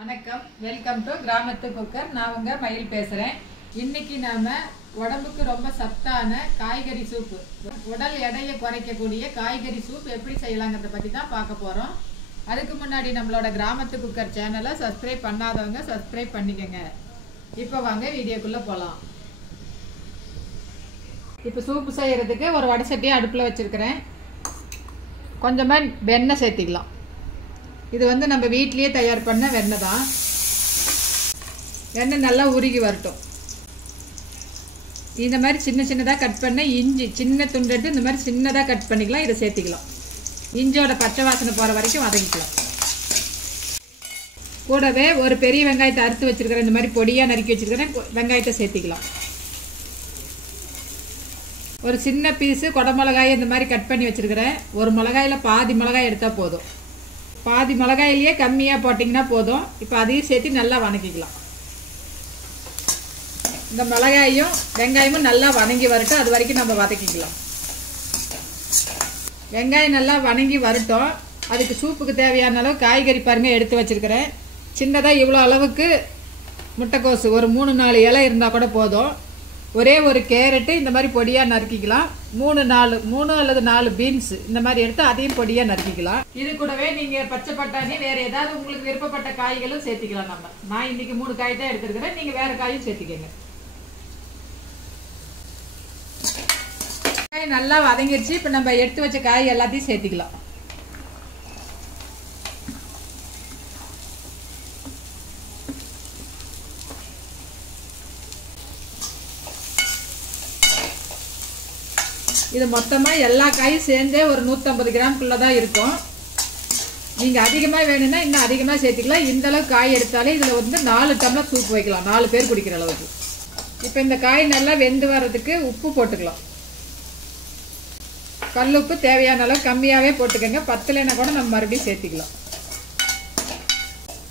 வணக்கம், welcome to கிராமத்து cooker. நான் உங்க மயில் பேசுறேன். இன்னைக்கு நாம உடம்புக்கு ரொம்ப சத்தான காய்கறி சூப், உடல் எடையை குறைக்கக்கூடிய காய்கறி சூப் எப்படி செய்யலாங்கிறத பத்தி தான் பார்க்க போறோம். அதுக்கு முன்னாடி நம்மளோட கிராமத்து குக்கர் சேனலை சப்ஸ்கிரைப் பண்ணாதவங்க சப்ஸ்கிரைப் பண்ணிக்கங்க. இப்போ வாங்க வீடியோக்குள்ள போலாம். இப்போ சூப்பு செய்யறதுக்கு ஒரு வடை சட்டியை அடுப்புல வச்சிருக்கிறேன். கொஞ்சமா வெண்ணெய் சேர்த்திக்கலாம். இது வந்து நம்ம வீட்லயே தயார் பண்ண வெண்ணெய் தான். வெண்ணெய் நல்லா உருகி வரட்டும். இந்த மாதிரி சின்ன சின்னதாக கட் பண்ண இஞ்சி சின்ன துண்டு எடுத்து இந்த மாதிரி சின்னதாக கட் பண்ணிக்கலாம். இதை சேர்த்திக்கலாம். இஞ்சியோட பச்சை வாசனை போகிற வரைக்கும் வதக்கிக்கலாம். கூடவே ஒரு பெரிய வெங்காயத்தை அறுத்து வச்சிருக்கிறேன். இந்த மாதிரி பொடியாக நறுக்கி வச்சிருக்கிறேன். வெங்காயத்தை சேர்த்திக்கலாம். ஒரு சின்ன பீஸு குடமிளகாயை இந்த மாதிரி கட் பண்ணி வச்சிருக்கிறேன். ஒரு மிளகாயில் பாதி மிளகாய் எடுத்தால் போதும். பாதி மிளகாயிலேயே கம்மியாக போட்டிங்கன்னா போதும். இப்போ அதையும் சேர்த்து நல்லா வதக்கிக்கலாம். இந்த மிளகாயும் வெங்காயமும் நல்லா வதங்கி வரட்டும். அது வரைக்கும் நம்ம வதக்கிக்கலாம். வெங்காயம் நல்லா வதங்கி வரட்டும். அதுக்கு சூப்புக்கு தேவையான அளவு காய்கறி பாருங்கள் எடுத்து வச்சுருக்கிறேன். சின்னதாக இவ்வளோ அளவுக்கு முட்டைக்கோசு ஒரு 3-4 இலை இருந்தால் கூட போதும். ஒரே ஒரு கேரட்டு இந்த மாதிரி பொடியாக நறுக்கிக்கலாம். 3 அல்லது 4 பீன்ஸ் இந்த மாதிரி எடுத்து அதையும் பொடியாக நறுக்கிக்கலாம். இது கூடவே நீங்கள் பச்சை பட்டாணி வேறு ஏதாவது உங்களுக்கு விருப்பப்பட்ட காய்களும் சேர்த்திக்கலாம். நான் இன்னைக்கு 3 காய் தான் எடுத்துருக்கிறேன். நீங்கள் வேறு காயும் சேர்த்திக்கங்க. காய் நல்லா வதங்கிடுச்சு. இப்போ நம்ம எடுத்து வச்ச காய் எல்லாத்தையும் சேர்த்திக்கலாம். இது மொத்தமாக எல்லா காயும் சேர்ந்தே ஒரு 150 கிராம்குள்ளே தான் இருக்கும். நீங்கள் அதிகமாக வேணும்னா இன்னும் அதிகமாக சேர்த்துக்கலாம். இந்த அளவுக்கு காய் எடுத்தாலே இதில் வந்து 4 டம்ளர் சூப் வைக்கலாம். 4 பேர் குடிக்கிற அளவுக்கு. இப்போ இந்த காய் நல்லா வெந்து வர்றதுக்கு உப்பு போட்டுக்கலாம். கல் உப்பு தேவையான அளவு கம்மியாகவே போட்டுக்கோங்க. பத்தலைன்னா கூட நம்ம மறுபடியும் சேர்த்திக்கலாம்.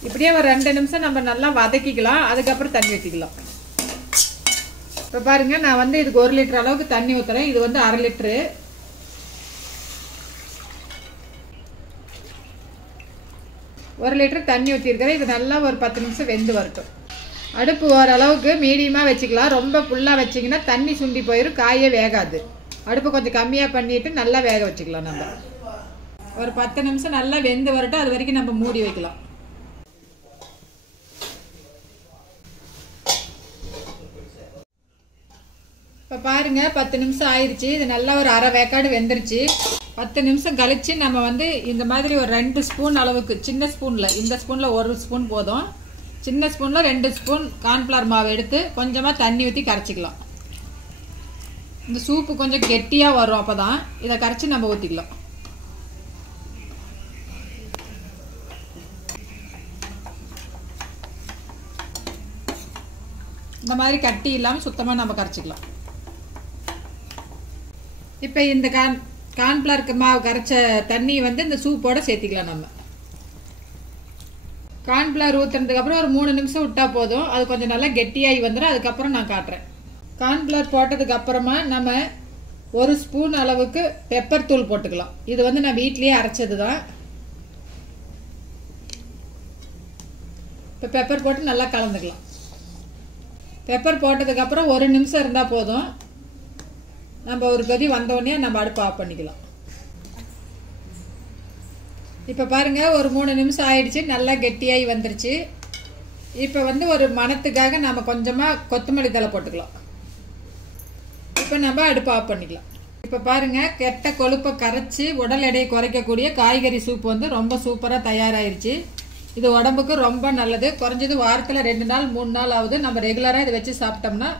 இப்படியே ஒரு 2 நிமிஷம் நம்ம நல்லா வதக்கிக்கலாம். அதுக்கப்புறம் தண்ணி ஊற்றிக்கலாம். இப்போ பாருங்கள், நான் வந்து இதுக்கு 1 லிட்டர் அளவுக்கு தண்ணி ஊற்றுறேன். இது வந்து 1/2 லிட்டரு. ஒரு லிட்டர் தண்ணி ஊற்றிருக்கிறேன். இது நல்லா ஒரு 10 நிமிஷம் வெந்து வரட்டும். அடுப்பு ஓரளவுக்கு மீடியமாக வச்சுக்கலாம். ரொம்ப ஃபுல்லாக வச்சிங்கன்னா தண்ணி சுண்டி போயிடும், காயே வேகாது. அடுப்பு கொஞ்சம் கம்மியாக பண்ணிட்டு நல்லா வேக வச்சுக்கலாம். நம்ம ஒரு 10 நிமிஷம் நல்லா வெந்து வரட்டும். அது வரைக்கும் நம்ம மூடி வைக்கலாம். இப்போ பாருங்கள், 10 நிமிஷம் ஆயிடுச்சு. இது நல்லா ஒரு அரை வேக்காடு வெந்துருச்சு. 10 நிமிஷம் கழிச்சு நம்ம வந்து இந்த மாதிரி ஒரு 2 ஸ்பூன் அளவுக்கு, சின்ன ஸ்பூனில், இந்த ஸ்பூனில் 1 ஸ்பூன் போதும். சின்ன ஸ்பூனில் 2 ஸ்பூன் கார்ன்ஃப்ளவர் மாவு எடுத்து கொஞ்சமாக தண்ணி ஊற்றி கரைச்சிக்கலாம். இந்த சூப்பு கொஞ்சம் கெட்டியாக வரும். அப்போ தான் இதை கரைச்சி நம்ம ஊற்றிக்கலாம். இந்த மாதிரி கட்டி இல்லாமல் சுத்தமாக நம்ம கரைச்சிக்கலாம். இப்போ இந்த கார்ன்ஃப்ளவர் மாவு கரைச்ச தண்ணி வந்து இந்த சூப்போட சேர்த்திக்கலாம். நம்ம கார்ன்ஃப்ளவர் ஊற்றுனதுக்கு அப்புறம் ஒரு 3 நிமிஷம் விட்டா போதும். அது கொஞ்சம் நல்லா கெட்டியாகி வந்துடும். அதுக்கப்புறம் நான் காட்டுறேன். கார்ன்ஃப்ளவர் போட்டதுக்கு அப்புறமா நம்ம 1 ஸ்பூன் அளவுக்கு பெப்பர் தூள் போட்டுக்கலாம். இது வந்து நான் வீட்லயே அரைச்சது தான். இப்போ பெப்பர் போட்டு நல்லா கலந்துக்கலாம். பெப்பர் போட்டதுக்கு அப்புறம் 1 நிமிஷம் இருந்தால் போதும். நம்ம ஒரு கொதி வந்தோடனே நம்ம அடுப்பு ஆஃப் பண்ணிக்கலாம். இப்போ பாருங்கள், ஒரு 3 நிமிஷம் ஆயிடுச்சு. நல்லா கெட்டியாகி வந்துருச்சு. இப்போ வந்து ஒரு மணத்துக்காக நம்ம கொஞ்சமாக கொத்தமல்லி தழை போட்டுக்கலாம். இப்போ நம்ம அடுப்பு ஆஃப் பண்ணிக்கலாம். இப்போ பாருங்கள், கெட்ட கொழுப்பை கரைச்சி உடல் எடையை குறைக்கக்கூடிய காய்கறி சூப் வந்து ரொம்ப சூப்பராக தயாராகிருச்சு. இது உடம்புக்கு ரொம்ப நல்லது. குறைஞ்சது வாரத்தில் 2 நாள் 3 நாள் ஆகுது. நம்ம ரெகுலராக இதை வச்சு சாப்பிட்டோம்னா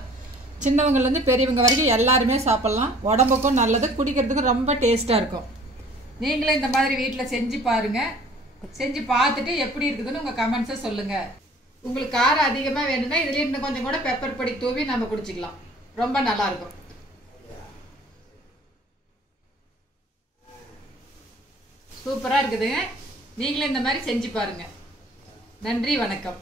சின்னவங்கலேருந்து பெரியவங்க வரைக்கும் எல்லாருமே சாப்பிட்லாம். உடம்புக்கும் நல்லது, குடிக்கிறதுக்கும் ரொம்ப டேஸ்ட்டாக இருக்கும். நீங்களும் இந்த மாதிரி வீட்டில் செஞ்சு பாருங்கள். செஞ்சு பார்த்துட்டு எப்படி இருக்குதுன்னு உங்கள் கமெண்ட்ஸை சொல்லுங்கள். உங்களுக்கு காரம் அதிகமாக வேணும்னா இதுலேயே இன்னும் கொஞ்சம் கூட பெப்பர் பொடி தூவி நம்ம குடிச்சிக்கலாம். ரொம்ப நல்லாயிருக்கும். சூப்பராக இருக்குதுங்க. நீங்களும் இந்த மாதிரி செஞ்சு பாருங்கள். நன்றி, வணக்கம்.